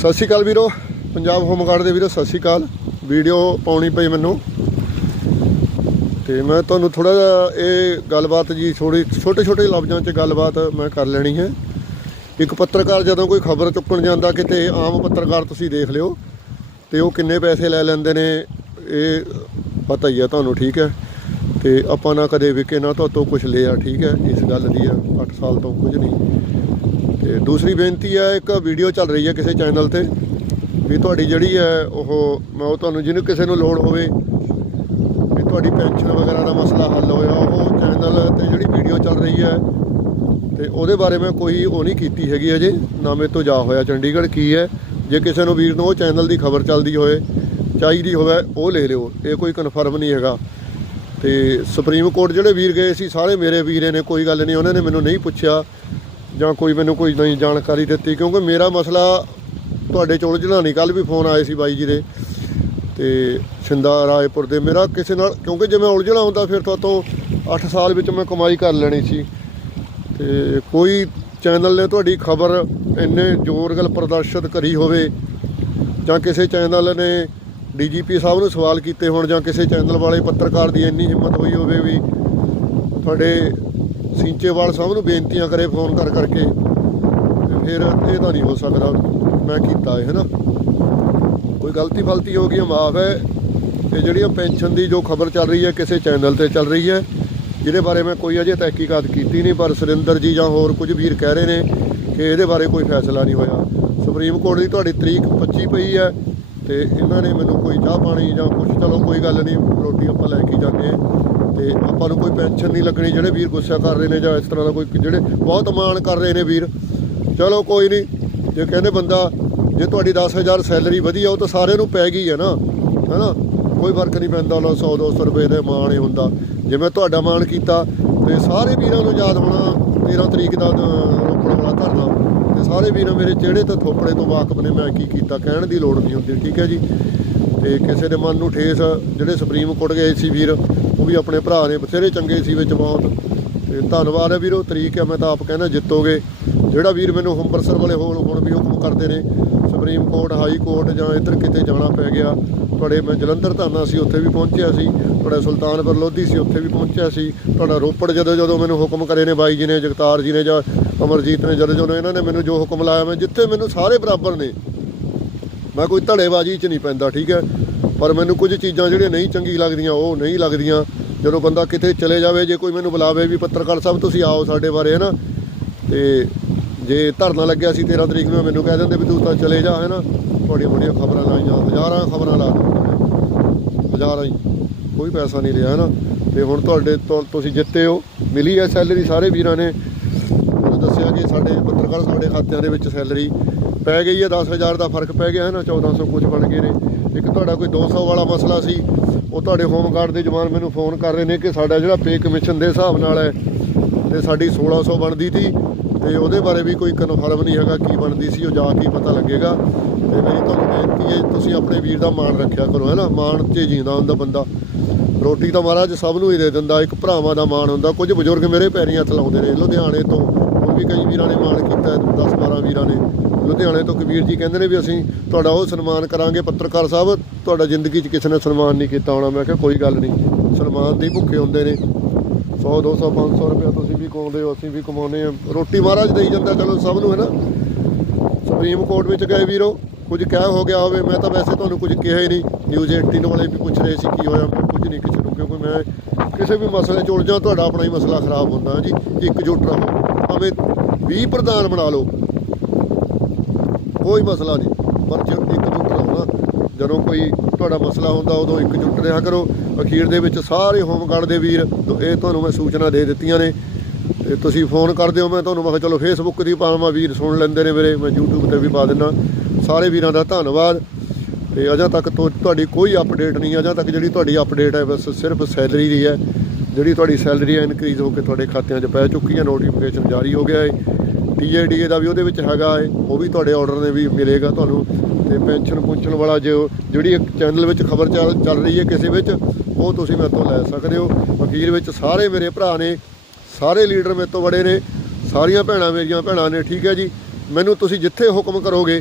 ਸਤਿ ਸ਼੍ਰੀ ਅਕਾਲ ਵੀਰੋ, ਪੰਜਾਬ ਹੋਮਗਾਰਡ ਦੇ ਵੀਰੋ, ਸਤਿ ਸ਼੍ਰੀ ਅਕਾਲ। ਵੀਡੀਓ ਪਾਉਣੀ ਪਈ ਮੈਨੂੰ। ਤੇ ਮੈਂ ਤੁਹਾਨੂੰ ਥੋੜਾ ਜਿਹਾ ਇਹ ਗੱਲਬਾਤ ਜੀ ਥੋੜੀ ਛੋਟੇ ਛੋਟੇ ਲਫ਼ਜ਼ਾਂ 'ਚ ਗੱਲਬਾਤ ਮੈਂ ਕਰ ਲੈਣੀ ਹੈ। ਇੱਕ ਪੱਤਰਕਾਰ ਜਦੋਂ ਕੋਈ ਖਬਰ ਚੁੱਕਣ ਜਾਂਦਾ, ਕਿਤੇ ਆਮ ਪੱਤਰਕਾਰ ਤੁਸੀਂ ਦੇਖ ਲਿਓ, ਤੇ ਉਹ ਕਿੰਨੇ ਪੈਸੇ ਲੈ ਲੈਂਦੇ ਨੇ, ਇਹ ਪਤਾ ਹੀ ਹੈ ਤੁਹਾਨੂੰ, ਠੀਕ ਹੈ? ਤੇ ਆਪਾਂ ਨਾ ਕਦੇ ਵਿਕੇ, ਨਾ ਤੋਂ ਕੁਝ ਲਿਆ, ਠੀਕ ਹੈ? ਇਸ ਗੱਲ ਦੀ ਆ 8 ਸਾਲ ਤੋਂ ਕੁਝ ਨਹੀਂ। ਤੇ ਦੂਸਰੀ ਬੇਨਤੀ ਹੈ, ਇੱਕ ਵੀਡੀਓ ਚੱਲ ਰਹੀ ਹੈ ਕਿਸੇ ਚੈਨਲ ਤੇ ਵੀ ਤੁਹਾਡੀ ਜਿਹੜੀ ਹੈ ਉਹ, ਮੈਂ ਉਹ ਤੁਹਾਨੂੰ ਜਿਹਨੂੰ ਕਿਸੇ ਨੂੰ ਲੋੜ ਹੋਵੇ ਵੀ ਤੁਹਾਡੀ ਪੈਨਸ਼ਨ ਵਗੈਰਾ ਦਾ ਮਸਲਾ ਹੱਲ ਹੋਇਆ, ਉਹ ਚੈਨਲ ਤੇ ਜਿਹੜੀ ਵੀਡੀਓ ਚੱਲ ਰਹੀ ਹੈ ਤੇ ਉਹਦੇ ਬਾਰੇ ਮੈਂ ਕੋਈ ਉਹ ਨਹੀਂ ਕੀਤੀ ਹੈਗੀ ਅਜੇ, ਨਾ ਮੇਰੇ ਤੋਂ ਜਾ ਹੋਇਆ। ਚੰਡੀਗੜ੍ਹ ਕੀ ਹੈ, ਜੇ ਕਿਸੇ ਨੂੰ ਵੀਰ ਨੂੰ ਉਹ ਚੈਨਲ ਦੀ ਖਬਰ ਚੱਲਦੀ ਹੋਵੇ, ਚਾਹੀਦੀ ਹੋਵੇ, ਉਹ ਲੈ ਲਿਓ। ਇਹ ਕੋਈ ਕਨਫਰਮ ਨਹੀਂ ਹੈਗਾ। ਤੇ ਸੁਪਰੀਮ ਕੋਰਟ ਜਿਹੜੇ ਵੀਰ ਗਏ ਸੀ, ਸਾਰੇ ਮੇਰੇ ਵੀਰੇ ਨੇ, ਕੋਈ ਗੱਲ ਨਹੀਂ, ਉਹਨਾਂ ਨੇ ਮੈਨੂੰ ਨਹੀਂ ਪੁੱਛਿਆ। ਜਾਂ ਕੋਈ ਮੈਨੂੰ ਕੋਈ ਨਹੀਂ ਜਾਣਕਾਰੀ ਦਿੱਤੀ, ਕਿਉਂਕਿ ਮੇਰਾ ਮਸਲਾ ਤੁਹਾਡੇ ਚ ਉਲਝਣਾ ਨਹੀਂ। ਕੱਲ ਵੀ ਫੋਨ ਆਏ ਸੀ ਬਾਈ ਜੀ ਦੇ ਤੇ ਸਿੰਦਾ ਰਾਏਪੁਰ ਦੇ। ਮੇਰਾ ਕਿਸੇ ਨਾਲ, ਕਿਉਂਕਿ ਜੇ ਮੈਂ ਉਲਝਣਾ ਹੁੰਦਾ, ਫਿਰ ਤੋਂ ਤੋਂ 8 ਸਾਲ ਵਿੱਚ ਮੈਂ ਕਮਾਈ ਕਰ ਲੈਣੀ ਸੀ। ਤੇ ਕੋਈ ਚੈਨਲ ਨੇ ਤੁਹਾਡੀ ਖਬਰ ਇੰਨੇ ਜ਼ੋਰ ਗੱਲ ਪ੍ਰਦਰਸ਼ਿਤ ਕਰੀ ਹੋਵੇ, ਜਾਂ ਕਿਸੇ ਚੈਨਲ ਨੇ ਡੀਜੀਪੀ ਸਾਹਿਬ ਨੂੰ ਸਵਾਲ ਕੀਤੇ ਹੋਣ, ਜਾਂ ਕਿਸੇ ਚੈਨਲ ਵਾਲੇ ਪੱਤਰਕਾਰ ਦੀ ਇੰਨੀ ਹਿੰਮਤ ਹੋਈ ਹੋਵੇ ਵੀ ਤੁਹਾਡੇ ਸਿੰਚੇਵਾਲ ਸਾਹਿਬ ਨੂੰ ਬੇਨਤੀਆਂ ਕਰੇ ਫੋਨ ਕਰ ਕਰਕੇ ਤੇ ਫਿਰ ਇਹ ਤਾਂ ਨਹੀਂ ਹੋ ਸਕਦਾ ਮੈਂ ਕੀਤਾ ਹੈ ਹੈਨਾ? ਕੋਈ ਗਲਤੀ ਫਲਤੀ ਹੋ ਗਈ ਮਾਫ ਹੈ। ਤੇ ਜਿਹੜੀਆਂ ਪੈਨਸ਼ਨ ਦੀ ਜੋ ਖਬਰ ਚੱਲ ਰਹੀ ਹੈ, ਕਿਸੇ ਚੈਨਲ ਤੇ ਚੱਲ ਰਹੀ ਹੈ, ਜਿਹਦੇ ਬਾਰੇ ਮੈਂ ਕੋਈ ਅਜੇ ਤਹਿਕੀਕਾਤ ਕੀਤੀ ਨਹੀਂ, ਪਰ ਸੁਰਿੰਦਰ ਜੀ ਜਾਂ ਹੋਰ ਕੁਝ ਵੀਰ ਕਹਿ ਰਹੇ ਨੇ ਕਿ ਇਹਦੇ ਬਾਰੇ ਕੋਈ ਫੈਸਲਾ ਨਹੀਂ ਹੋਇਆ। ਸੁਪਰੀਮ ਕੋਰਟ ਦੀ ਤੁਹਾਡੀ ਤਰੀਕ 25 ਪਈ ਹੈ ਤੇ ਇਹਨਾਂ ਨੇ ਮੈਨੂੰ ਕੋਈ ਚਾਹ ਪਾਣੀ ਜਾਂ ਕੁਝ ਚਲੋ ਕੋਈ ਗੱਲ ਨਹੀਂ, ਰੋਟੀ ਆਪਾਂ ਲੈ ਕੇ ਜਾਂਦੇ ਹਾਂ। ਤੇ ਆਪਾਂ ਨੂੰ ਕੋਈ ਪੈਨਸ਼ਨ ਨਹੀਂ ਲੱਗਣੀ ਜਿਹੜੇ ਵੀਰ ਗੁੱਸਾ ਕਰ ਰਹੇ ਨੇ ਜਾਂ ਇਸ ਤਰ੍ਹਾਂ ਦਾ ਕੋਈ ਜਿਹੜੇ ਬਹੁਤ ਮਾਣ ਕਰ ਰਹੇ ਨੇ ਵੀਰ। ਚਲੋ ਕੋਈ ਨਹੀਂ ਜੇ ਕਹਿੰਦੇ ਬੰਦਾ ਜੇ ਤੁਹਾਡੀ 10000 ਸੈਲਰੀ ਵਧੀਆ ਉਹ ਤਾਂ ਸਾਰਿਆਂ ਨੂੰ ਪੈ ਗਈ ਹੈ ਨਾ ਹੈਨਾ? ਕੋਈ ਫ਼ਰਕ ਨਹੀਂ ਪੈਂਦਾ ਉਹਨਾਂ 100 200 ਰੁਪਏ ਦੇ ਮਾਣ ਹੀ ਹੁੰਦਾ। ਜੇ ਮੈਂ ਤੁਹਾਡਾ ਮਾਣ ਕੀਤਾ ਤੇ ਸਾਰੇ ਵੀਰਾਂ ਨੂੰ ਯਾਦ ਹੋਣਾ 13 ਤਰੀਕ ਦਾ ਅਹ, ਰੋਪੜ ਵਾਲਾ ਧਰਨਾ। ਤੇ ਸਾਰੇ ਵੀਰਾਂ ਮੇਰੇ ਚਿਹੜੇ ਤੇ ਥੋਪੜੇ ਤੋਂ ਵਾਕਫ ਨੇ ਮੈਂ ਕੀ ਕੀਤਾ ਕਹਿਣ ਦੀ ਲੋੜ ਨਹੀਂ ਹੁੰਦੀ ਠੀਕ ਹੈ ਜੀ? ਤੇ ਕਿਸੇ ਦੇ ਮਨ ਨੂੰ ਠੇਸ ਜਿਹੜੇ ਸੁਪਰੀਮ ਕੋਰਟ ਗਏ ਸੀ ਵੀਰ ਉਹ ਵੀ ਆਪਣੇ ਭਰਾ ਨੇ ਬਥੇਰੇ ਚੰਗੇ ਸੀ ਵਿੱਚ ਬਹੁਤ। ਤੇ ਧੰਨਵਾਦ ਹੈ ਵੀਰੋ, ਤਰੀਕ ਹੈ, ਮੈਂ ਤਾਂ ਆਪ ਕਹਿੰਦਾ ਜਿੱਤੋਗੇ। ਜਿਹੜਾ ਵੀਰ ਮੈਨੂੰ ਅੰਮ੍ਰਿਤਸਰ ਵਾਲੇ ਹੋਣ ਹੁਣ ਵੀ ਹੁਕਮ ਕਰਦੇ ਨੇ ਸੁਪਰੀਮ ਕੋਰਟ ਹਾਈ ਕੋਰਟ ਜਾਂ ਇੱਧਰ ਕਿਤੇ ਜਾਣਾ ਪੈ ਗਿਆ। ਤੁਹਾਡੇ ਮੈਂ ਜਲੰਧਰ ਧਰਨਾ ਸੀ, ਉੱਥੇ ਵੀ ਪਹੁੰਚਿਆ ਸੀ। ਤੁਹਾਡਾ ਸੁਲਤਾਨਪੁਰ ਲੋਧੀ ਸੀ, ਉੱਥੇ ਵੀ ਪਹੁੰਚਿਆ ਸੀ। ਤੁਹਾਡਾ ਰੋਪੜ ਜਦੋਂ ਜਦੋਂ ਮੈਨੂੰ ਹੁਕਮ ਕਰੇ ਨੇ, ਬਾਈ ਜੀ ਨੇ, ਜਗਤਾਰ ਜੀ ਨੇ ਜਾਂ ਅਮਰਜੀਤ ਨੇ, ਜਦੋਂ ਜਦੋਂ ਇਹਨਾਂ ਨੇ ਮੈਨੂੰ ਜੋ ਹੁਕਮ ਲਾਇਆ, ਮੈਂ ਜਿੱਥੇ ਮੈਨੂੰ ਸਾਰੇ ਬਰਾਬਰ ਨੇ। ਮੈਂ ਕੋਈ ਧੜੇਬਾਜ਼ੀ 'ਚ ਨਹੀਂ ਪੈਂਦਾ, ਠੀਕ ਹੈ? ਪਰ ਮੈਨੂੰ ਕੁਝ ਚੀਜ਼ਾਂ ਜਿਹੜੀਆਂ ਨਹੀਂ ਚੰਗੀ ਲੱਗਦੀਆਂ, ਉਹ ਨਹੀਂ ਲੱਗਦੀਆਂ। ਜਦੋਂ ਬੰਦਾ ਕਿਤੇ ਚਲੇ ਜਾਵੇ, ਜੇ ਕੋਈ ਮੈਨੂੰ ਬੁਲਾਵੇ ਵੀ, ਪੱਤਰਕਾਰ ਸਾਹਿਬ, ਤੁਸੀਂ ਆਓ ਸਾਡੇ ਬਾਰੇ ਹੈ ਨਾ ਤੇ ਜੇ ਧਰਨਾ ਲੱਗਿਆ ਸੀ 13 ਤਰੀਕ ਨੂੰ, ਮੈਨੂੰ ਕਹਿ ਦਿੰਦੇ ਵੀ, ਤੂੰ ਤਾਂ ਚਲੇ ਜਾ ਹੈ ਨਾ ਤੁਹਾਡੀਆਂ ਬੜੀਆਂ ਖਬਰਾਂ ਲਾਈਆਂ, ਹਜ਼ਾਰਾਂ ਖਬਰਾਂ ਲਾ ਹਜ਼ਾਰਾਂ ਹੀ। ਕੋਈ ਪੈਸਾ ਨਹੀਂ ਲਿਆ ਹੈ ਨਾ ਤੇ ਹੁਣ ਤੁਹਾਡੇ ਤੋਂ, ਤੁਸੀਂ ਜਿੱਤੇ ਹੋ। ਮਿਲੀ ਹੈ ਸੈਲਰੀ ਸਾਰੇ ਵੀਰਾਂ ਨੇ। ਮੈਨੂੰ ਦੱਸਿਆ ਕਿ ਸਾਡੇ ਪੱਤਰਕਾਰ ਸਾਡੇ ਖਾਤਿਆਂ ਦੇ ਵਿੱਚ ਸੈਲਰੀ ਪੈ ਗਈ ਹੈ 10000 ਦਾ ਫ਼ਰਕ ਪੈ ਗਿਆ ਹੈ ਨਾ 1400 ਕੁਝ ਬਣ ਗਏ ਨੇ। ਇੱਕ ਤੁਹਾਡਾ ਕੋਈ 200 ਵਾਲਾ ਮਸਲਾ ਸੀ, ਉਹ ਤੁਹਾਡੇ ਹੋਮ ਗਾਰਡ ਦੇ ਜਵਾਨ ਮੈਨੂੰ ਫੋਨ ਕਰ ਰਹੇ ਨੇ ਕਿ ਸਾਡਾ ਜਿਹੜਾ ਪੇ ਕਮਿਸ਼ਨ ਦੇ ਹਿਸਾਬ ਨਾਲ ਹੈ, ਤੇ ਸਾਡੀ 1600 ਬਣਦੀ ਸੀ, ਤੇ ਉਹਦੇ ਬਾਰੇ ਵੀ ਕੋਈ ਕਨਫਰਮ ਨਹੀਂ ਹੈਗਾ ਕੀ ਬਣਦੀ ਸੀ, ਉਹ ਜਾ ਕੇ ਪਤਾ ਲੱਗੇਗਾ। ਤੇ ਮੇਰੀ ਤੁਹਾਨੂੰ ਬੇਨਤੀ ਹੈ, ਤੁਸੀਂ ਆਪਣੇ ਵੀਰ ਦਾ ਮਾਣ ਰੱਖਿਆ ਕਰੋ, ਹੈ ਨਾ? ਮਾਣ 'ਚ ਜੀਂਦਾ ਹੁੰਦਾ ਬੰਦਾ। ਰੋਟੀ ਤਾਂ ਮਹਾਰਾਜ ਸਭ ਨੂੰ ਹੀ ਦੇ ਦਿੰਦਾ, ਇੱਕ ਭਰਾਵਾਂ ਦਾ ਮਾਣ ਹੁੰਦਾ। ਕੁਝ ਬਜ਼ੁਰਗ ਮੇਰੇ ਪੈਰੀਂ ਹੱਥ ਲਾਉਂਦੇ ਨੇ, ਲੁਧਿਆਣੇ ਤੋਂ, ਹੁਣ ਵੀ ਕਈ ਵੀਰਾਂ ਨੇ ਮਾਣ ਕੀਤਾ 10 12 ਵੀਰਾਂ ਨੇ। ਲੁਧਿਆਣੇ ਤੋਂ ਕਬੀਰ ਜੀ ਕਹਿੰਦੇ ਨੇ ਵੀ ਅਸੀਂ ਤੁਹਾਡਾ ਉਹ ਸਨਮਾਨ ਕਰਾਂਗੇ, ਪੱਤਰਕਾਰ ਸਾਹਿਬ, ਤੁਹਾਡਾ ਜ਼ਿੰਦਗੀ 'ਚ ਕਿਸੇ ਨੇ ਸਨਮਾਨ ਨਹੀਂ ਕੀਤਾ ਹੋਣਾ। ਮੈਂ ਕਿਹਾ, ਕੋਈ ਗੱਲ ਨਹੀਂ। ਸਨਮਾਨ ਦੇ ਭੁੱਖੇ ਹੁੰਦੇ ਨੇ। 100 200 500 ਰੁਪਏ ਤੁਸੀਂ ਵੀ ਕਮਾਉਂਦੇ ਹੋ, ਅਸੀਂ ਵੀ ਕਮਾਉਂਦੇ ਆ ਰੋਟੀ ਮਹਾਰਾਜ ਦੇਈ ਜਾਂਦਾ, ਚਲੋ ਸਭ ਨੂੰ, ਹੈ ਨਾ? ਸੁਪਰੀਮ ਕੋਰਟ ਵਿੱਚ ਗਏ ਵੀਰੋ, ਕੁਝ ਕਹਿ ਹੋ ਗਿਆ ਹੋਵੇ, ਮੈਂ ਤਾਂ ਵੈਸੇ ਤੁਹਾਨੂੰ ਕੁਝ ਕਿਹਾ ਹੀ ਨਹੀਂ। ਨਿਊਜ਼ 18 ਵਾਲੇ ਵੀ ਪੁੱਛ ਰਹੇ ਸੀ ਕੀ ਹੋਇਆ, ਮੈਂ ਕੁਝ ਨਹੀਂ ਕਿਸੇ ਨੂੰ, ਕਿਉਂਕਿ ਮੈਂ ਕਿਸੇ ਵੀ ਮਸਲੇ 'ਚ ਉਲਝਾਂ, ਤੁਹਾਡਾ ਆਪਣਾ ਹੀ ਮਸਲਾ ਖਰਾਬ ਹੁੰਦਾ ਜੀ। ਇੱਕ ਇਕਜੁੱਟ ਰਹੋ। ਭਾਵੇਂ 20 ਪ੍ਰਧਾਨ ਬਣਾ ਲਓ ਕੋਈ ਮਸਲਾ ਨਹੀਂ। ਪਰ ਜੇ ਇਕਜੁੱਟ ਰਹੋ ਨਾ ਜਦੋਂ ਕੋਈ ਤੁਹਾਡਾ ਮਸਲਾ ਹੁੰਦਾ, ਉਦੋਂ ਇਕਜੁੱਟ ਰਿਹਾ ਕਰੋ। ਅਖੀਰ ਦੇ ਵਿੱਚ ਸਾਰੇ ਹੋਮਗਾਰਡ ਦੇ ਵੀਰ ਇਹ ਤੁਹਾਨੂੰ ਮੈਂ ਸੂਚਨਾ ਦੇ ਦਿੱਤੀਆਂ ਨੇ। ਤੇ ਤੁਸੀਂ ਫੋਨ ਕਰਦੇ ਹੋ ਮੈਂ ਤੁਹਾਨੂੰ ਮੈਂ ਕਿਹਾ, ਚਲੋ ਫੇਸਬੁੱਕ ਦੀ ਪਾਵਾਂ ਵੀਰ ਸੁਣ ਲੈਂਦੇ ਨੇ ਮੇਰੇ, ਮੈਂ YouTube ਤੇ ਵੀ ਪਾ ਦਿੰਦਾ। ਸਾਰੇ ਵੀਰਾਂ ਦਾ ਧੰਨਵਾਦ। ਤੇ ਅਜਾ ਤੱਕ ਤੁਹਾਡੀ ਕੋਈ ਅਪਡੇਟ ਨਹੀਂ, ਅਜਾ ਤੱਕ ਜਿਹੜੀ ਤੁਹਾਡੀ ਅਪਡੇਟ ਹੈ, ਬਸ ਸਿਰਫ ਸੈਲਰੀ ਦੀ ਹੈ। ਜਿਹੜੀ ਤੁਹਾਡੀ ਸੈਲਰੀ ਹੈ ਇਨਕਰੀਜ਼ ਹੋ ਕੇ ਤੁਹਾਡੇ ਖਾਤਿਆਂ 'ਚ ਪੈ ਚੁੱਕੀ ਹੈ ਨੋਟੀਫਿਕੇਸ਼ਨ ਜਾਰੀ ਹੋ ਗਿਆ ਹੈ ਟੀਏਡੀਏ ਦਾ ਵੀ ਉਹਦੇ ਵਿੱਚ ਹੈਗਾ ਹੈ ਉਹ ਵੀ ਤੁਹਾਡੇ ਆਰਡਰ ਦੇ ਵੀ ਮਿਲੇਗਾ ਤੁਹਾਨੂੰ। ਤੇ ਪੈਨਸ਼ਨ ਪੁੰਛਣ ਵਾਲਾ ਜੋ, ਜਿਹੜੀ ਇੱਕ ਚੈਨਲ ਵਿੱਚ ਖਬਰ ਚੱਲ ਚੱਲ ਰਹੀ ਹੈ ਕਿਸੇ ਵਿੱਚ, ਉਹ ਤੁਸੀਂ ਮੇਰੇ ਤੋਂ ਲੈ ਸਕਦੇ ਹੋ। ਅਖੀਰ ਵਿੱਚ ਸਾਰੇ ਮੇਰੇ ਭਰਾ ਨੇ, ਸਾਰੇ ਲੀਡਰ ਮੇਰੇ ਤੋਂ ਬੜੇ ਨੇ, ਸਾਰੀਆਂ ਭੈਣਾਂ ਮੇਰੀਆਂ ਭੈਣਾਂ ਨੇ, ਠੀਕ ਹੈ ਜੀ। ਮੈਨੂੰ ਤੁਸੀਂ ਜਿੱਥੇ ਹੁਕਮ ਕਰੋਗੇ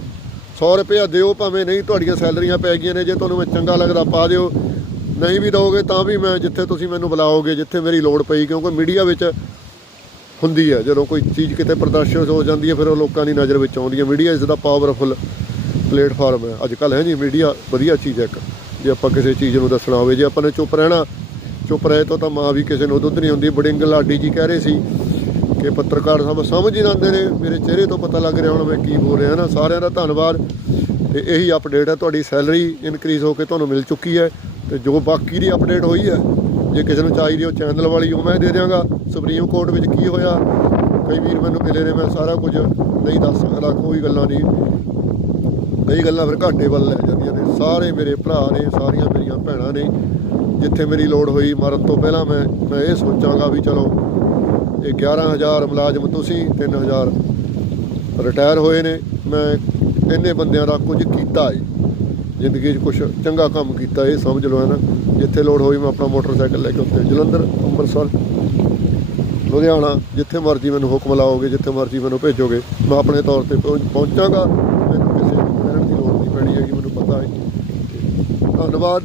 100 ਰੁਪਇਆ ਦਿਓ ਭਾਵੇਂ ਨਹੀਂ ਤੁਹਾਡੀਆਂ ਸੈਲਰੀਆਂ ਪੈ ਗਈਆਂ ਨੇ, ਜੇ ਤੁਹਾਨੂੰ ਮੈਂ ਚੰਗਾ ਲੱਗਦਾ ਪਾ ਦਿਓ। ਨਹੀਂ ਵੀ ਦੋਗੇ ਤਾਂ ਵੀ ਮੈਂ ਜਿੱਥੇ ਤੁਸੀਂ ਮੈਨੂੰ ਬੁਲਾਓਗੇ, ਜਿੱਥੇ ਮੇਰੀ ਲੋੜ ਪਈ, ਕਿਉਂਕਿ ਮੀਡੀਆ ਵਿੱਚ ਹੁੰਦੀ ਹੈ ਜਦੋਂ ਕੋਈ ਚੀਜ਼ ਕਿਤੇ ਪ੍ਰਦਰਸ਼ਿਤ ਹੋ ਜਾਂਦੀ ਹੈ ਫਿਰ ਉਹ ਲੋਕਾਂ ਦੀ ਨਜ਼ਰ ਵਿੱਚ ਆਉਂਦੀ ਹੈ ਮੀਡੀਆ ਇਸ ਦਾ ਪਾਵਰਫੁਲ ਪਲੇਟਫਾਰਮ ਹੈ ਅੱਜ ਕੱਲ੍ਹ ਹੈ ਜੀ ਮੀਡੀਆ ਵਧੀਆ ਚੀਜ਼ ਹੈ ਇੱਕ। ਜੇ ਆਪਾਂ ਕਿਸੇ ਚੀਜ਼ ਨੂੰ ਦੱਸਣਾ ਹੋਵੇ, ਜੇ ਆਪਾਂ ਨੇ ਚੁੱਪ ਰਹਿਣਾ, ਚੁੱਪ ਰਹੇ ਤੋਂ ਤਾਂ ਮਾਂ ਵੀ ਕਿਸੇ ਨੂੰ ਦੁੱਧ ਨਹੀਂ ਹੁੰਦੀ ਬੜਿੰਗ ਲਾਡੀ ਜੀ ਕਹਿ ਰਹੇ ਸੀ ਕਿ ਪੱਤਰਕਾਰ ਸਭ ਸਮਝ ਹੀ ਜਾਂਦੇ ਨੇ, ਮੇਰੇ ਚਿਹਰੇ ਤੋਂ ਪਤਾ ਲੱਗ ਰਿਹਾ ਹੁਣ ਮੈਂ ਕੀ ਬੋਲ ਰਿਹਾ ਨਾ। ਸਾਰਿਆਂ ਦਾ ਧੰਨਵਾਦ ਤੇ ਇਹੀ ਅਪਡੇਟ ਹੈ ਤੁਹਾਡੀ ਸੈਲਰੀ ਇਨਕਰੀਜ਼ ਹੋ ਕੇ ਤੁਹਾਨੂੰ ਮਿਲ ਚੁੱਕੀ ਹੈ ਤੇ ਜੋ ਬਾਕੀ ਦੀ ਅਪਡੇਟ ਹੋਈ ਹੈ ਜੇ ਕਿਸੇ ਨੂੰ ਚਾਹੀਦੀ ਉਹ ਚੈਨਲ ਵਾਲੀ ਉਹ ਮੈਂ ਦੇ ਦਿਆਂਗਾ। ਸੁਪਰੀਮ ਕੋਰਟ ਵਿੱਚ ਕੀ ਹੋਇਆ? ਕਈ ਵੀਰ ਮੈਨੂੰ ਮਿਲੇ ਨੇ, ਮੈਂ ਸਾਰਾ ਕੁਝ ਨਹੀਂ ਦੱਸ ਸਕਦਾ, ਕੋਈ ਗੱਲਾਂ ਨਹੀਂ। ਕਈ ਗੱਲਾਂ ਫਿਰ ਘਾਟੇ ਵੱਲ ਲੈ ਜਾਂਦੀਆਂ ਨੇ। ਸਾਰੇ ਮੇਰੇ ਭਰਾ ਨੇ, ਸਾਰੀਆਂ ਮੇਰੀਆਂ ਭੈਣਾਂ ਨੇ। ਜਿੱਥੇ ਮੇਰੀ ਲੋੜ ਹੋਈ ਮਰਨ ਤੋਂ ਪਹਿਲਾਂ ਮੈਂ ਮੈਂ ਇਹ ਸੋਚਾਂਗਾ ਵੀ ਚਲੋ, ਇਹ 11000 ਮੁਲਾਜ਼ਮ ਤੁਸੀਂ 3000 ਰਿਟਾਇਰ ਹੋਏ ਨੇ। ਮੈਂ ਇੰਨੇ ਬੰਦਿਆਂ ਦਾ ਕੁਝ ਕੀਤਾ ਹੈ ਜ਼ਿੰਦਗੀ 'ਚ ਕੁਝ ਚੰਗਾ ਕੰਮ ਕੀਤਾ, ਇਹ ਸਮਝ ਲਓ ਹੈ ਨਾ। ਜਿੱਥੇ ਲੋੜ ਹੋਈ ਮੈਂ ਆਪਣਾ ਮੋਟਰਸਾਈਕਲ ਲੈ ਕੇ ਉੱਥੇ ਜਲੰਧਰ, ਅੰਮ੍ਰਿਤਸਰ, ਲੁਧਿਆਣਾ, ਜਿੱਥੇ ਮਰਜ਼ੀ ਮੈਨੂੰ ਹੁਕਮ ਲਾਓਗੇ, ਜਿੱਥੇ ਮਰਜ਼ੀ ਮੈਨੂੰ ਭੇਜੋਗੇ, ਮੈਂ ਆਪਣੇ ਤੌਰ ਤੇ ਪਹੁੰਚ- ਪਹੁੰਚਾਂਗਾ। ਮੈਨੂੰ ਕਿਸੇ ਨੂੰ ਕਹਿਣ ਦੀ ਲੋੜ ਨਹੀਂ ਪੈਣੀ ਹੈਗੀ, ਮੈਨੂੰ ਪਤਾ ਹੈ। ਧੰਨਵਾਦ।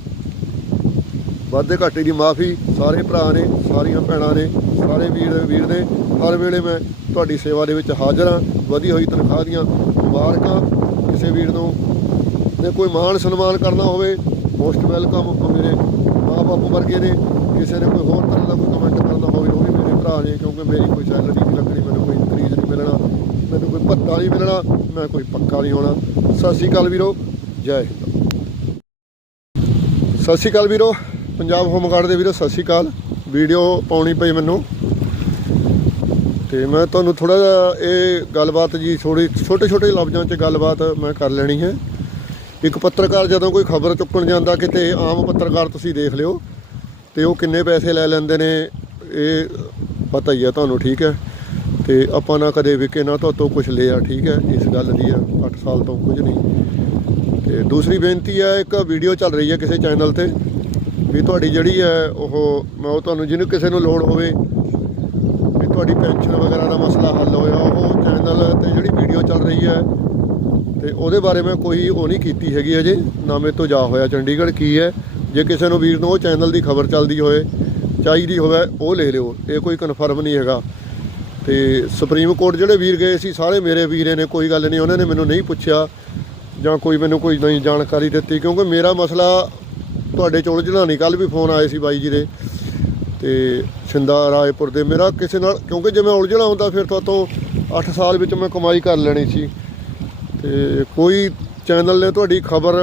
ਵਾਧੇ ਘਾਟੇ ਦੀ ਮਾਫੀ ਸਾਰੇ ਭਰਾ ਨੇ, ਸਾਰੀਆਂ ਭੈਣਾਂ ਨੇ, ਸਾਰੇ ਵੀਰ ਵੀਰ ਨੇ। ਹਰ ਵੇਲੇ ਮੈਂ ਤੁਹਾਡੀ ਸੇਵਾ ਦੇ ਵਿੱਚ ਹਾਜ਼ਰ ਹਾਂ। ਵਧੀ ਹੋਈ ਤਨਖਾਹ ਦੀਆਂ ਮੁਬਾਰਕਾਂ ਕਿਸੇ ਵੀਰ ਨੂੰ। ਨੇ ਕੋਈ ਮਾਣ ਸਨਮਾਨ ਕਰਨਾ ਹੋਵੇ, ਮੋਸਟ ਵੈਲਕਮ ਮੇਰੇ ਮਾਂ-ਬਾਪ ਵਰਗੇ ਨੇ, ਕਿਸੇ ਨੇ ਕੋਈ ਹੋਰ ਤਰ੍ਹਾਂ ਦਾ ਕੋਈ ਕਮੈਂਟ ਕਰਨਾ ਹੋਵੇ, ਉਹ ਵੀ ਮੇਰੇ ਭਰਾ ਨੇ, ਕਿਉਂਕਿ ਮੇਰੀ ਕੋਈ ਸੈਲਰੀ ਨਹੀਂ ਲੱਗਣੀ, ਮੈਨੂੰ ਕੋਈ ਇਨਕਰੀਜ਼ ਨਹੀਂ ਮਿਲਣਾ, ਮੈਨੂੰ ਕੋਈ ਭੱਤਾ ਨਹੀਂ ਮਿਲਣਾ, ਮੈਂ ਕੋਈ ਪੱਕਾ ਨਹੀਂ ਹੋਣਾ। ਸਤਿ ਸ਼੍ਰੀ ਅਕਾਲ ਵੀਰੋ, ਜੈ ਹਿੰਦ। ਸਤਿ ਸ਼੍ਰੀ ਅਕਾਲ ਵੀਰੋ, ਪੰਜਾਬ ਹੋਮਗਾਰਡ ਦੇ ਵੀਰੋ, ਸਤਿ ਸ਼੍ਰੀ ਅਕਾਲ। ਵੀਡੀਓ ਪਾਉਣੀ ਪਈ ਮੈਨੂੰ। ਤੇ ਮੈਂ ਤੁਹਾਨੂੰ ਥੋੜਾ ਜਿਹਾ ਇਹ ਗੱਲਬਾਤ ਜੀ ਥੋੜੀ ਛੋਟੇ ਛੋਟੇ ਲਫ਼ਜ਼ਾਂ 'ਚ ਗੱਲਬਾਤ ਮੈਂ ਕਰ ਲੈਣੀ ਹੈ। ਇੱਕ ਪੱਤਰਕਾਰ ਜਦੋਂ ਕੋਈ ਖਬਰ ਚੁੱਕਣ ਜਾਂਦਾ ਕਿਤੇ, ਆਮ ਪੱਤਰਕਾਰ ਤੁਸੀਂ ਦੇਖ ਲਿਓ ਤੇ ਉਹ ਕਿੰਨੇ ਪੈਸੇ ਲੈ ਲੈਂਦੇ ਨੇ, ਇਹ ਪਤਾ ਹੀ ਹੈ ਤੁਹਾਨੂੰ, ਠੀਕ ਹੈ? ਤੇ ਆਪਾਂ ਨਾ ਕਦੇ ਵਿਕੇ, ਨਾ ਤੋਂ ਕੁਝ ਲਿਆ, ਠੀਕ ਹੈ? ਇਸ ਗੱਲ ਦੀ ਆ 8 ਸਾਲ ਤੋਂ ਕੁਝ ਨਹੀਂ। ਤੇ ਦੂਸਰੀ ਬੇਨਤੀ ਹੈ ਇੱਕ ਵੀਡੀਓ ਚੱਲ ਰਹੀ ਹੈ ਕਿਸੇ ਚੈਨਲ ਤੇ ਵੀ ਤੁਹਾਡੀ ਜਿਹੜੀ ਹੈ ਉਹ, ਮੈਂ ਉਹ ਤੁਹਾਨੂੰ ਜਿਹਨੂੰ ਕਿਸੇ ਨੂੰ ਲੋੜ ਹੋਵੇ, ਵੀ ਤੁਹਾਡੀ ਪੈਨਸ਼ਨ ਵਗੈਰਾ ਦਾ ਮਸਲਾ ਹੱਲ ਹੋਇਆ, ਉਹ ਚੈਨਲ ਤੇ ਜਿਹੜੀ ਵੀਡੀਓ ਚੱਲ ਰਹੀ ਹੈ ਤੇ ਉਹਦੇ ਬਾਰੇ ਮੈਂ ਕੋਈ ਉਹ ਨਹੀਂ ਕੀਤੀ ਹੈਗੀ ਅਜੇ। ਨਾ ਮੇਰੇ ਤੋਂ ਜਾ ਹੋਇਆ। ਚੰਡੀਗੜ੍ਹ ਕੀ ਹੈ? ਜੇ ਕਿਸੇ ਨੂੰ ਵੀਰ ਨੂੰ ਉਹ ਚੈਨਲ ਦੀ ਖਬਰ ਚੱਲਦੀ ਹੋਏ, ਚਾਹੀਦੀ ਹੋਵੇ, ਉਹ ਲੈ ਲਿਓ। ਇਹ ਕੋਈ ਕਨਫਰਮ ਨਹੀਂ ਹੈਗਾ। ਤੇ ਸੁਪਰੀਮ ਕੋਰਟ ਜਿਹੜੇ ਵੀਰ ਗਏ ਸੀ, ਸਾਰੇ ਮੇਰੇ ਵੀਰੇ ਨੇ, ਕੋਈ ਗੱਲ ਨਹੀਂ, ਉਹਨਾਂ ਨੇ ਮੈਨੂੰ ਨਹੀਂ ਪੁੱਛਿਆ ਜਾਂ ਕੋਈ ਮੈਨੂੰ ਕੋਈ ਨਹੀਂ ਜਾਣਕਾਰੀ ਦਿੱਤੀ, ਕਿਉਂਕਿ ਮੇਰਾ ਮਸਲਾ ਤੁਹਾਡੇ ਚ ਉਲਝਣਾ ਨਹੀਂ। ਕੱਲ ਵੀ ਫੋਨ ਆਏ ਸੀ ਬਾਈ ਜੀ ਦੇ ਤੇ ਸਿੰਦਾ ਰਾਏਪੁਰ ਦੇ। ਮੇਰਾ ਕਿਸੇ ਨਾਲ ਕਿਉਂਕਿ ਜੇ ਮੈਂ ਉਲਝਣਾ ਹੁੰਦਾ, ਫਿਰ ਤੋਂ ਤੋਂ 8 ਸਾਲ ਵਿੱਚ ਮੈਂ ਕਮਾਈ ਕਰ ਲੈਣੀ ਸੀ। ਤੇ ਕੋਈ ਚੈਨਲ ਨੇ ਤੁਹਾਡੀ ਖਬਰ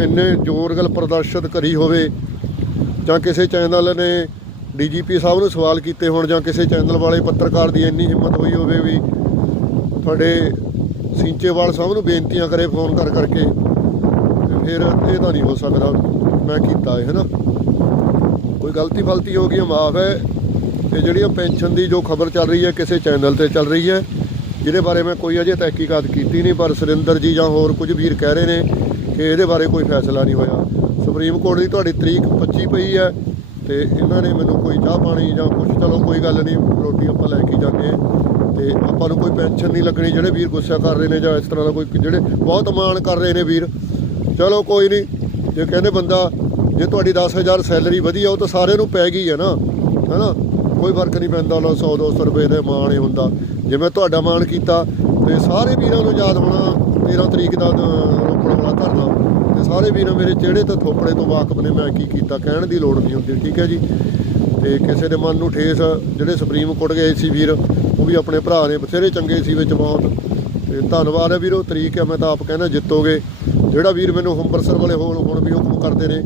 ਇੰਨੇ ਜ਼ੋਰ ਗੱਲ ਪ੍ਰਦਰਸ਼ਿਤ ਕਰੀ ਹੋਵੇ, ਜਾਂ ਕਿਸੇ ਚੈਨਲ ਨੇ ਡੀਜੀਪੀ ਸਾਹਿਬ ਨੂੰ ਸਵਾਲ ਕੀਤੇ ਹੋਣ, ਜਾਂ ਕਿਸੇ ਚੈਨਲ ਵਾਲੇ ਪੱਤਰਕਾਰ ਦੀ ਇੰਨੀ ਹਿੰਮਤ ਹੋਈ ਹੋਵੇ ਵੀ ਤੁਹਾਡੇ ਸਿੰਚੇਵਾਲ ਸਾਹਿਬ ਨੂੰ ਬੇਨਤੀਆਂ ਕਰੇ ਫੋਨ ਕਰ ਕਰਕੇ ਫਿਰ ਇਹ ਤਾਂ ਨਹੀਂ ਹੋ ਸਕਦਾ। ਮੈਂ ਕੀਤਾ ਹੈ ਹੈਨਾ? ਕੋਈ ਗਲਤੀ ਫਲਤੀ ਹੋ ਗਈ ਮਾਫ ਹੈ। ਤੇ ਜਿਹੜੀ ਪੈਨਸ਼ਨ ਦੀ ਜੋ ਖਬਰ ਚੱਲ ਰਹੀ ਹੈ, ਕਿਸੇ ਚੈਨਲ ਤੇ ਚੱਲ ਰਹੀ ਹੈ ਜਿਹਦੇ ਬਾਰੇ ਮੈਂ ਕੋਈ ਅਜੇ ਤਹਿਕੀਕਾਤ ਕੀਤੀ ਨਹੀਂ, ਪਰ ਸੁਰਿੰਦਰ ਜੀ ਜਾਂ ਹੋਰ ਕੁਝ ਵੀਰ ਕਹਿ ਰਹੇ ਨੇ ਕਿ ਇਹਦੇ ਬਾਰੇ ਕੋਈ ਫੈਸਲਾ ਨਹੀਂ ਹੋਇਆ। ਸੁਪਰੀਮ ਕੋਰਟ ਦੀ ਤੁਹਾਡੀ ਤਰੀਕ 25 ਪਈ ਹੈ ਤੇ ਇਹਨਾਂ ਨੇ ਮੈਨੂੰ ਕੋਈ ਚਾਹ ਪਾਣੀ ਜਾਂ ਕੁਝ ਚਲੋ ਕੋਈ ਗੱਲ ਨਹੀਂ, ਰੋਟੀ ਆਪਾਂ ਲੈ ਕੇ ਜਾਂਦੇ ਹਾਂ। ਤੇ ਆਪਾਂ ਨੂੰ ਕੋਈ ਪੈਨਸ਼ਨ ਨਹੀਂ ਲੱਗਣੀ, ਜਿਹੜੇ ਵੀਰ ਗੁੱਸਾ ਕਰ ਰਹੇ ਨੇ ਜਾਂ ਇਸ ਤਰ੍ਹਾਂ ਦਾ ਕੋਈ ਜਿਹੜੇ ਬਹੁਤ ਮਾਣ ਕਰ ਰਹੇ ਨੇ ਵੀਰ। ਚਲੋ ਕੋਈ ਨਹੀਂ, ਜੇ ਕਹਿੰਦੇ ਬੰਦਾ ਜੇ ਤੁਹਾਡੀ 10000 ਸੈਲਰੀ ਵਧੀਆ ਉਹ ਤਾਂ ਸਾਰਿਆਂ ਨੂੰ ਪੈ ਗਈ ਹੈ ਨਾ, ਹੈਨਾ? ਕੋਈ ਫ਼ਰਕ ਨਹੀਂ ਪੈਂਦਾ ਉਹਨਾਂ 100 200 ਰੁਪਏ ਦੇ ਮਾਣ ਹੀ ਹੁੰਦਾ। ਜੇ ਮੈਂ ਤੁਹਾਡਾ ਮਾਣ ਕੀਤਾ ਤੇ ਸਾਰੇ ਵੀਰਾਂ ਨੂੰ ਯਾਦ ਹੋਣਾ 13 ਤਰੀਕ ਦਾ ਅਹ, ਰੋਪੜ ਵਾਲਾ ਧਰਨਾ। ਤੇ ਸਾਰੇ ਵੀਰਾਂ ਮੇਰੇ ਚਿਹੜੇ ਤੇ ਥੋਪੜੇ ਤੋਂ ਵਾਕਫ ਨੇ ਮੈਂ ਕੀ ਕੀਤਾ ਕਹਿਣ ਦੀ ਲੋੜ ਨਹੀਂ ਹੁੰਦੀ ਠੀਕ ਹੈ ਜੀ? ਤੇ ਕਿਸੇ ਦੇ ਮਨ ਨੂੰ ਠੇਸ ਜਿਹੜੇ ਸੁਪਰੀਮ ਕੋਰਟ ਗਏ ਸੀ ਵੀਰ ਉਹ ਵੀ ਆਪਣੇ ਭਰਾ ਨੇ ਬਥੇਰੇ ਚੰਗੇ ਸੀ ਵਿੱਚ ਬਹੁਤ। ਤੇ ਧੰਨਵਾਦ ਹੈ ਵੀਰੋ ਤਰੀਕ ਹੈ ਮੈਂ ਤਾਂ ਆਪ ਕਹਿੰਦਾ ਜਿੱਤੋਗੇ। ਜਿਹੜਾ ਵੀਰ ਮੈਨੂੰ ਅੰਮ੍ਰਿਤਸਰ ਵਾਲੇ ਹੁਣ ਹੁਣ ਵੀ ਹੁਕਮ ਕਰਦੇ ਨੇ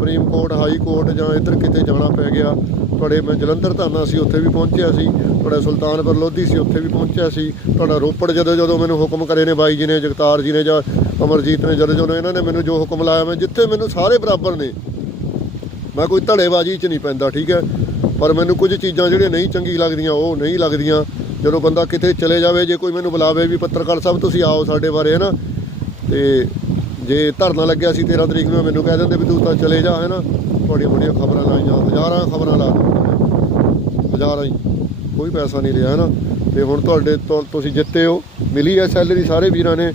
ਸੁਪਰੀਮ ਕੋਰਟ, ਹਾਈ ਕੋਰਟ ਜਾਂ ਇੱਧਰ ਕਿਤੇ ਜਾਣਾ ਪੈ ਗਿਆ। ਤੁਹਾਡੇ ਮੈਂ ਜਲੰਧਰ ਧਰਨਾ ਸੀ, ਉੱਥੇ ਵੀ ਪਹੁੰਚਿਆ ਸੀ। ਤੁਹਾਡਾ ਸੁਲਤਾਨਪੁਰ ਲੋਧੀ ਸੀ, ਉੱਥੇ ਵੀ ਪਹੁੰਚਿਆ ਸੀ। ਤੁਹਾਡਾ ਰੋਪੜ ਜਦੋਂ ਜਦੋਂ ਮੈਨੂੰ ਹੁਕਮ ਕਰੇ ਨੇ ਬਾਈ ਜੀ ਨੇ, ਜਗਤਾਰ ਜੀ ਨੇ ਜਾਂ ਅਮਰਜੀਤ ਨੇ, ਜਦੋਂ ਜਦੋਂ ਇਹਨਾਂ ਨੇ ਮੈਨੂੰ ਜੋ ਹੁਕਮ ਲਾਇਆ, ਮੈਂ ਜਿੱਥੇ ਮੈਨੂੰ ਸਾਰੇ ਬਰਾਬਰ ਨੇ। ਮੈਂ ਕੋਈ ਧੜੇਬਾਜ਼ੀ 'ਚ ਨਹੀਂ ਪੈਂਦਾ, ਠੀਕ ਹੈ? ਪਰ ਮੈਨੂੰ ਕੁਝ ਚੀਜ਼ਾਂ ਜਿਹੜੀਆਂ ਨਹੀਂ ਚੰਗੀ ਲੱਗਦੀਆਂ, ਉਹ ਨਹੀਂ ਲੱਗਦੀਆਂ। ਜਦੋਂ ਬੰਦਾ ਕਿਤੇ ਚਲੇ ਜਾਵੇ, ਜੇ ਕੋਈ ਮੈਨੂੰ ਬੁਲਾਵੇ ਵੀ ਪੱਤਰਕਾਰ ਸਾਹਿਬ, ਤੁਸੀਂ ਆਓ ਸਾਡੇ ਬਾਰੇ, ਹੈ ਨਾ? ਤੇ ਜੇ ਧਰਨਾ ਲੱਗਿਆ ਸੀ 13 ਤਰੀਕ ਨੂੰ, ਮੈਨੂੰ ਕਹਿ ਦਿੰਦੇ ਵੀ ਤੂੰ ਤਾਂ ਚਲੇ ਜਾ, ਹੈ ਨਾ? ਤੁਹਾਡੀਆਂ ਬੜੀਆਂ ਖਬਰਾਂ ਲਾਈਆਂ, ਹਜ਼ਾਰਾਂ ਖਬਰਾਂ ਲਾ ਹਜ਼ਾਰਾਂ ਹੀ। ਕੋਈ ਪੈਸਾ ਨਹੀਂ ਲਿਆ ਹੈ ਨਾ? ਤੇ ਹੁਣ ਤੁਹਾਡੇ ਤੋਂ ਤੁਸੀਂ ਜਿੱਤੇ ਹੋ। ਮਿਲੀ ਹੈ ਸੈਲਰੀ ਸਾਰੇ ਵੀਰਾਂ ਨੇ।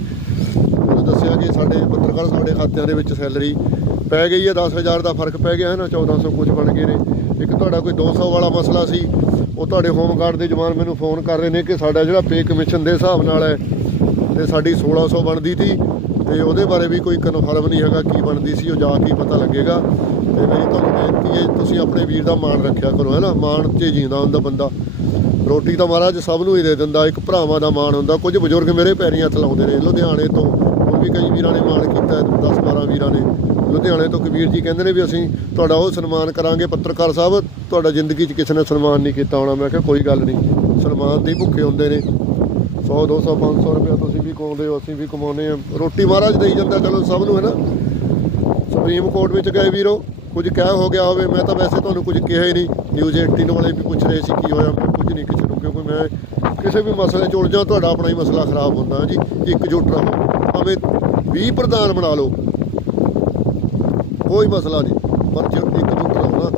ਮੈਨੂੰ ਦੱਸਿਆ ਕਿ ਸਾਡੇ ਪੱਤਰਕਾਰ ਸਾਡੇ ਖਾਤਿਆਂ ਦੇ ਵਿੱਚ ਸੈਲਰੀ ਪੈ ਗਈ ਹੈ 10000 ਦਾ ਫ਼ਰਕ ਪੈ ਗਿਆ, ਹੈ ਨਾ? 1400 ਕੁਝ ਬਣ ਗਏ ਨੇ। ਇੱਕ ਤੁਹਾਡਾ ਕੋਈ 200 ਵਾਲਾ ਮਸਲਾ ਸੀ, ਉਹ ਤੁਹਾਡੇ ਹੋਮ ਗਾਰਡ ਦੇ ਜਵਾਨ ਮੈਨੂੰ ਫੋਨ ਕਰ ਰਹੇ ਨੇ ਕਿ ਸਾਡਾ ਜਿਹੜਾ ਪੇ ਕਮਿਸ਼ਨ ਦੇ ਹਿਸਾਬ ਨਾਲ ਹੈ ਤੇ ਸਾਡੀ 1600 ਬਣਦੀ ਸੀ ਤੇ ਉਹਦੇ ਬਾਰੇ ਵੀ ਕੋਈ ਕਨਫਰਮ ਨਹੀਂ ਹੈਗਾ ਕੀ ਬਣਦੀ ਸੀ ਉਹ ਜਾ ਕੇ ਪਤਾ ਲੱਗੇਗਾ। ਤੇ ਮੇਰੀ ਤੁਹਾਨੂੰ ਬੇਨਤੀ ਹੈ, ਤੁਸੀਂ ਆਪਣੇ ਵੀਰ ਦਾ ਮਾਣ ਰੱਖਿਆ ਕਰੋ, ਹੈ ਨਾ? ਮਾਣ 'ਚ ਜੀਂਦਾ ਹੁੰਦਾ ਬੰਦਾ। ਰੋਟੀ ਤਾਂ ਮਹਾਰਾਜ ਸਭ ਨੂੰ ਹੀ ਦੇ ਦਿੰਦਾ, ਇੱਕ ਭਰਾਵਾਂ ਦਾ ਮਾਣ ਹੁੰਦਾ। ਕੁਝ ਬਜ਼ੁਰਗ ਮੇਰੇ ਪੈਰੀਂ ਹੱਥ ਲਾਉਂਦੇ ਨੇ, ਲੁਧਿਆਣੇ ਤੋਂ। ਹੁਣ ਵੀ ਕਈ ਵੀਰਾਂ ਨੇ ਮਾਣ ਕੀਤਾ 10 12 ਵੀਰਾਂ ਨੇ। ਲੁਧਿਆਣੇ ਤੋਂ ਕਬੀਰ ਜੀ ਕਹਿੰਦੇ ਨੇ ਵੀ ਅਸੀਂ ਤੁਹਾਡਾ ਉਹ ਸਨਮਾਨ ਕਰਾਂਗੇ, ਪੱਤਰਕਾਰ ਸਾਹਿਬ। ਤੁਹਾਡਾ ਜ਼ਿੰਦਗੀ 'ਚ ਕਿਸੇ ਨੇ ਸਨਮਾਨ ਨਹੀਂ ਕੀਤਾ ਹੋਣਾ। ਮੈਂ ਕਿਹਾ ਕੋਈ ਗੱਲ ਨਹੀਂ, ਸਨਮਾਨ ਦੇ ਹੀ ਭੁੱਖੇ ਹੁੰਦੇ ਨੇ। 100 200 500 ਰੁਪਏ ਤੁਸੀਂ ਵੀ ਕਮਾਉਂਦੇ ਹੋ, ਅਸੀਂ ਵੀ ਕਮਾਉਂਦੇ ਆ ਰੋਟੀ ਮਹਾਰਾਜ ਦੇਈ ਜਾਂਦਾ, ਚਲੋ ਸਭ ਨੂੰ ਹੈ ਨਾ। ਸੁਪਰੀਮ ਕੋਰਟ ਵਿੱਚ ਗਏ ਵੀਰੋ, ਕੁਝ ਕਹਿ ਹੋ ਗਿਆ ਹੋਵੇ, ਮੈਂ ਤਾਂ ਵੈਸੇ ਤੁਹਾਨੂੰ ਕੁਝ ਕਿਹਾ ਹੀ ਨਹੀਂ। ਨਿਊਜ਼ 18 ਵਾਲੇ ਵੀ ਪੁੱਛ ਰਹੇ ਸੀ ਕੀ ਹੋਇਆ, ਮੈਂ ਕੁਝ ਨਹੀਂ ਕਿਸੇ ਨੂੰ, ਕਿਉਂਕਿ ਮੈਂ ਕਿਸੇ ਵੀ ਮਸਲੇ 'ਚ ਉਲਝਾਂ ਤੁਹਾਡਾ ਆਪਣਾ ਹੀ ਮਸਲਾ ਖਰਾਬ ਹੁੰਦਾ ਜੀ ਇਕਜੁੱਟ ਰਹੋ, ਭਾਵੇਂ 20 ਪ੍ਰਧਾਨ ਬਣਾ ਲਓ। ਕੋਈ ਮਸਲਾ ਨਹੀਂ, ਪਰ ਜੇ ਇਕਜੁੱਟ ਰਹੋ ਨਾ।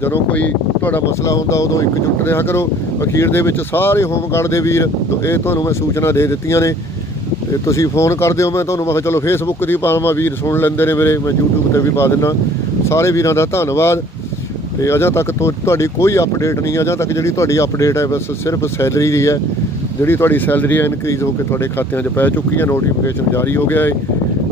ਜਦੋਂ ਕੋਈ ਤੁਹਾਡਾ ਮਸਲਾ ਹੁੰਦਾ ਉਦੋਂ ਇਕਜੁੱਟ ਰਿਹਾ ਕਰੋ। ਅਖੀਰ ਦੇ ਵਿੱਚ ਸਾਰੇ ਹੋਮਗਾਰਡ ਦੇ ਵੀਰ ਇਹ ਤੁਹਾਨੂੰ ਮੈਂ ਸੂਚਨਾ ਦੇ ਦਿੱਤੀਆਂ ਨੇ। ਤੇ ਤੁਸੀਂ ਫੋਨ ਕਰ ਦਿਓ, ਮੈਂ ਤੁਹਾਨੂੰ ਮੈਂ ਕਿਹਾ ਚਲੋ ਫੇਸਬੁੱਕ ਦੀ ਪਾਵਾਂ ਵੀਰ ਸੁਣ ਲੈਂਦੇ ਨੇ ਮੇਰੇ, ਮੈਂ YouTube ਤੇ ਵੀ ਪਾ ਦਿੰਦਾ। ਸਾਰੇ ਵੀਰਾਂ ਦਾ ਧੰਨਵਾਦ। ਤੇ ਅਜਾ ਤੱਕ ਤੁਹਾਡੀ ਕੋਈ ਅਪਡੇਟ ਨਹੀਂ, ਅਜਾ ਤੱਕ ਜਿਹੜੀ ਤੁਹਾਡੀ ਅਪਡੇਟ ਹੈ, ਬਸ ਸਿਰਫ ਸੈਲਰੀ ਦੀ ਹੈ। ਜਿਹੜੀ ਤੁਹਾਡੀ ਸੈਲਰੀ ਹੈ ਇਨਕਰੀਜ਼ ਹੋ ਕੇ ਤੁਹਾਡੇ ਖਾਤਿਆਂ 'ਚ ਪੈ ਚੁੱਕੀ ਹੈ ਨੋਟੀਫਿਕੇਸ਼ਨ ਜਾਰੀ ਹੋ ਗਿਆ ਹੈ।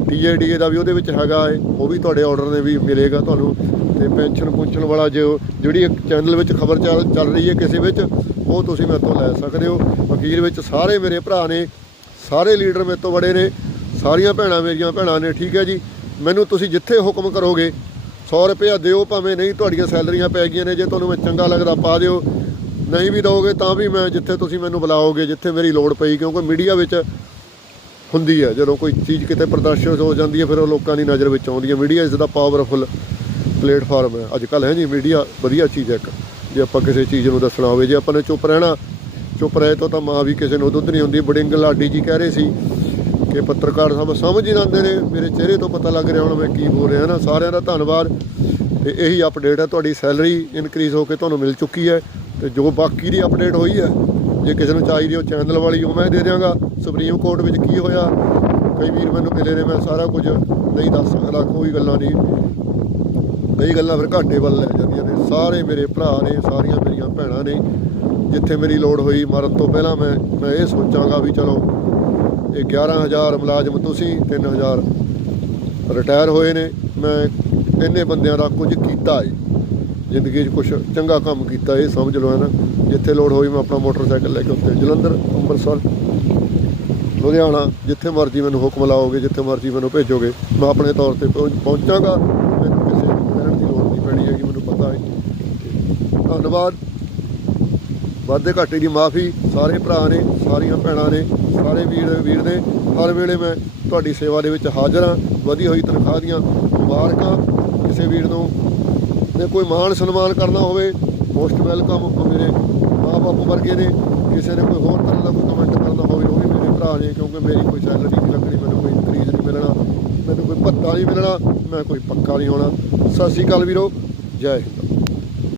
ਟੀਏਡੀਏ ਦਾ ਵੀ ਉਹਦੇ ਵਿੱਚ ਹੈਗਾ ਹੈ, ਉਹ ਵੀ ਤੁਹਾਡੇ ਆਰਡਰ ਦੇ ਵੀ ਮਿਲੇਗਾ ਤੁਹਾਨੂੰ। ਤੇ ਪੈਨਸ਼ਨ ਪੁੰਸ਼ਨ ਵਾਲਾ ਜੋ ਜਿਹੜੀ ਇੱਕ ਚੈਨਲ ਵਿੱਚ ਖਬਰ ਚੱਲ ਚੱਲ ਰਹੀ ਹੈ ਕਿਸੇ ਵਿੱਚ, ਉਹ ਤੁਸੀਂ ਮੇਰੇ ਤੋਂ ਲੈ ਸਕਦੇ ਹੋ। ਅਖੀਰ ਵਿੱਚ ਸਾਰੇ ਮੇਰੇ ਭਰਾ ਨੇ, ਸਾਰੇ ਲੀਡਰ ਮੇਰੇ ਤੋਂ ਬੜੇ ਨੇ, ਸਾਰੀਆਂ ਭੈਣਾਂ ਮੇਰੀਆਂ ਭੈਣਾਂ ਨੇ, ਠੀਕ ਹੈ ਜੀ। ਮੈਨੂੰ ਤੁਸੀਂ ਜਿੱਥੇ ਹੁਕਮ ਕਰੋਗੇ 100 ਰੁਪਇਆ ਦਿਓ ਭਾਵੇਂ ਨਹੀਂ ਤੁਹਾਡੀਆਂ ਸੈਲਰੀਆਂ ਪੈ ਗਈਆਂ ਨੇ, ਜੇ ਤੁਹਾਨੂੰ ਮੈਂ ਚੰਗਾ ਲੱਗਦਾ ਪਾ ਦਿਓ। ਨਹੀਂ ਵੀ ਦੋਗੇ ਤਾਂ ਵੀ ਮੈਂ ਜਿੱਥੇ ਤੁਸੀਂ ਮੈਨੂੰ ਬੁਲਾਓਗੇ, ਜਿੱਥੇ ਮੇਰੀ ਲੋੜ ਪਈ, ਕਿਉਂਕਿ ਮੀਡੀਆ ਵਿੱਚ ਹੁੰਦੀ ਹੈ। ਜਦੋਂ ਕੋਈ ਚੀਜ਼ ਕਿਤੇ ਪ੍ਰਦਰਸ਼ਿਤ ਹੋ ਜਾਂਦੀ ਹੈ, ਫਿਰ ਉਹ ਲੋਕਾਂ ਦੀ ਨਜ਼ਰ ਵਿੱਚ ਆਉਂਦੀ ਹੈ। ਮੀਡੀਆ ਇਸ ਦਾ ਪਾਵਰਫੁਲ ਪਲੇਟਫਾਰਮ ਹੈ। ਅੱਜ ਕੱਲ੍ਹ ਹੈ ਜੀ, ਮੀਡੀਆ ਵਧੀਆ ਚੀਜ਼ ਹੈ ਇੱਕ। ਜੇ ਆਪਾਂ ਕਿਸੇ ਚੀਜ਼ ਨੂੰ ਦੱਸਣਾ ਹੋਵੇ, ਜੇ ਆਪਾਂ ਨੇ ਚੁੱਪ ਰਹਿਣਾ, ਚੁੱਪ ਰਹੇ ਤੋਂ ਤਾਂ ਮਾਂ ਵੀ ਕਿਸੇ ਨੂੰ ਦੁੱਧ ਨਹੀਂ ਹੁੰਦੀ। ਬੜਿੰਗ ਲਾਡੀ ਜੀ ਕਹਿ ਰਹੇ ਸੀ ਕਿ ਪੱਤਰਕਾਰ ਸਭ ਸਮਝ ਹੀ ਜਾਂਦੇ ਨੇ, ਮੇਰੇ ਚਿਹਰੇ ਤੋਂ ਪਤਾ ਲੱਗ ਰਿਹਾ ਹੁਣ ਮੈਂ ਕੀ ਬੋਲ ਰਿਹਾ ਨਾ। ਸਾਰਿਆਂ ਦਾ ਧੰਨਵਾਦ ਤੇ ਇਹੀ ਅਪਡੇਟ ਹੈ, ਤੁਹਾਡੀ ਸੈਲਰੀ ਇਨਕਰੀਜ਼ ਹੋ ਕੇ ਤੁਹਾਨੂੰ ਮਿਲ ਚੁੱਕੀ ਹੈ ਤੇ ਜੋ ਬਾਕੀ ਦੀ ਅਪਡੇਟ ਹੋਈ ਹੈ, ਜੇ ਕਿਸੇ ਨੂੰ ਚਾਹੀਦੀ ਉਹ ਚੈਨਲ ਵਾਲੀ ਉਹ ਮੈਂ ਦੇ ਦਿਆਂਗਾ। ਸੁਪਰੀਮ ਕੋਰਟ ਵਿੱਚ ਕੀ ਹੋਇਆ, ਕਈ ਵੀਰ ਮੈਨੂੰ ਮਿਲੇ ਨੇ, ਮੈਂ ਸਾਰਾ ਕੁਝ ਨਹੀਂ ਦੱਸ ਸਕਦਾ, ਕੋਈ ਗੱਲਾਂ ਨਹੀਂ। ਕਈ ਗੱਲਾਂ ਫਿਰ ਘਾਟੇ ਵੱਲ ਲੈ ਜਾਂਦੀਆਂ ਨੇ। ਸਾਰੇ ਮੇਰੇ ਭਰਾ ਨੇ, ਸਾਰੀਆਂ ਮੇਰੀਆਂ ਭੈਣਾਂ ਨੇ, ਜਿੱਥੇ ਮੇਰੀ ਲੋੜ ਹੋਈ ਮਰਨ ਤੋਂ ਪਹਿਲਾਂ ਮੈਂ ਮੈਂ ਇਹ ਸੋਚਾਂਗਾ ਵੀ ਚਲੋ, ਇਹ 11000 ਮੁਲਾਜ਼ਮ ਤੁਸੀਂ 3000 ਰਿਟਾਇਰ ਹੋਏ ਨੇ। ਮੈਂ ਇੰਨੇ ਬੰਦਿਆਂ ਦਾ ਕੁਝ ਕੀਤਾ ਹੈ ਜ਼ਿੰਦਗੀ 'ਚ ਕੁਝ ਚੰਗਾ ਕੰਮ ਕੀਤਾ ਇਹ ਸਮਝ ਲਓ ਹੈ ਨਾ ਜਿੱਥੇ ਲੋੜ ਹੋਈ ਮੈਂ ਆਪਣਾ ਮੋਟਰਸਾਈਕਲ ਲੈ ਕੇ ਉੱਤੇ ਜਲੰਧਰ, ਅੰਮ੍ਰਿਤਸਰ, ਲੁਧਿਆਣਾ, ਜਿੱਥੇ ਮਰਜ਼ੀ ਮੈਨੂੰ ਹੁਕਮ ਲਾਓਗੇ, ਜਿੱਥੇ ਮਰਜ਼ੀ ਮੈਨੂੰ ਭੇਜੋਗੇ, ਮੈਂ ਆਪਣੇ ਤੌਰ ਤੇ ਪਹੁੰਚ- ਪਹੁੰਚਾਂਗਾ ਮੈਨੂੰ ਕਿਸੇ ਨੂੰ ਕਹਿਣ ਦੀ ਲੋੜ ਨਹੀਂ ਪੈਣੀ ਹੈਗੀ ਮੈਨੂੰ ਪਤਾ ਹੈ ਧੰਨਵਾਦ। ਵਾਧੇ ਘਾਟੇ ਦੀ ਮਾਫੀ ਸਾਰੇ ਭਰਾ ਨੇ, ਸਾਰੀਆਂ ਭੈਣਾਂ ਨੇ, ਸਾਰੇ ਵੀਰ ਵੀਰ ਨੇ। ਹਰ ਵੇਲੇ ਮੈਂ ਤੁਹਾਡੀ ਸੇਵਾ ਦੇ ਵਿੱਚ ਹਾਜ਼ਰ ਹਾਂ। ਵਧੀ ਹੋਈ ਤਨਖਾਹ ਦੀਆਂ ਮੁਬਾਰਕਾਂ ਕਿਸੇ ਵੀਰ ਨੂੰ। ਨੇ ਕੋਈ ਮਾਣ ਸਨਮਾਨ ਕਰਨਾ ਹੋਵੇ ਮੋਸਟ ਵੈਲਕਮ ਮੇਰੇ ਮਾਂ-ਬਾਪ ਵਰਗੇ ਨੇ। ਕਿਸੇ ਨੇ ਕੋਈ ਹੋਰ ਤਰ੍ਹਾਂ ਦਾ ਕੋਈ ਕਮੈਂਟ ਕਰਨਾ ਹੋਵੇ, ਉਹ ਵੀ ਮੇਰੇ ਭਰਾ ਨੇ, ਕਿਉਂਕਿ ਮੇਰੀ ਕੋਈ ਸੈਲਰੀ ਨਹੀਂ ਲੱਗਣੀ, ਮੈਨੂੰ ਕੋਈ ਇਨਕਰੀਜ਼ ਨਹੀਂ ਮਿਲਣਾ, ਮੈਨੂੰ ਕੋਈ ਭੱਤਾ ਨਹੀਂ ਮਿਲਣਾ, ਮੈਂ ਕੋਈ ਪੱਕਾ ਨਹੀਂ ਹੋਣਾ। ਸਤਿ ਸ਼੍ਰੀ ਅਕਾਲ ਵੀਰੋ, ਜੈ ਹਿੰਦ।